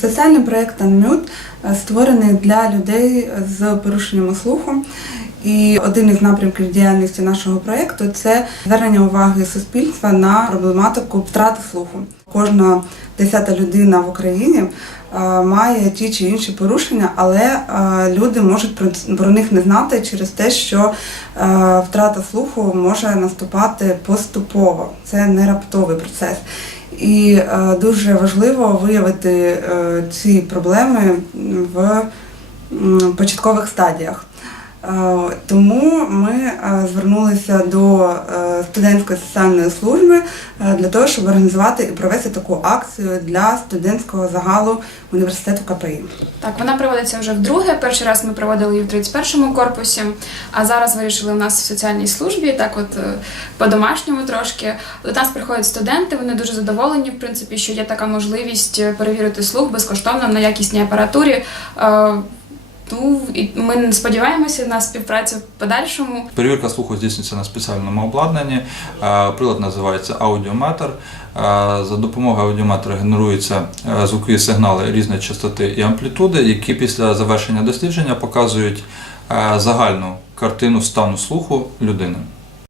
Соціальний проект Unmute е, створений для людей з порушеннями слуху. І один із напрямків діяльності нашого проєкту це звернення уваги суспільства на проблематику втрати слуху. Кожна десята людина в Україні е, має ті чи інші порушення, але е, люди можуть про, них не знати через те, що е, втрата слуху може наступати поступово. Це не раптовий процес. І дуже важливо виявити ці проблеми в початкових стадіях. Е, Тому ми е, звернулися до е, студентської соціальної служби для того, щоб організувати і провести таку акцію для студентського загалу університету КПІ. Так, вона проводиться вже вдруге. Перший раз ми проводили її в 31-му корпусі, а зараз вирішили у нас в соціальній службі, так от по-домашньому трошки. До нас приходять студенти, вони дуже задоволені, в принципі, що є така можливість перевірити слух безкоштовно на якісній апаратурі. Ну, і ми сподіваємося на співпрацю в подальшому. Перевірка слуху здійснюється на спеціальному обладнанні. Е, Прилад називається аудіометр. Е, За допомогою аудіометра генеруються е, звукові сигнали різної частоти і амплітуди, які після завершення дослідження показують загальну картину стану слуху людини.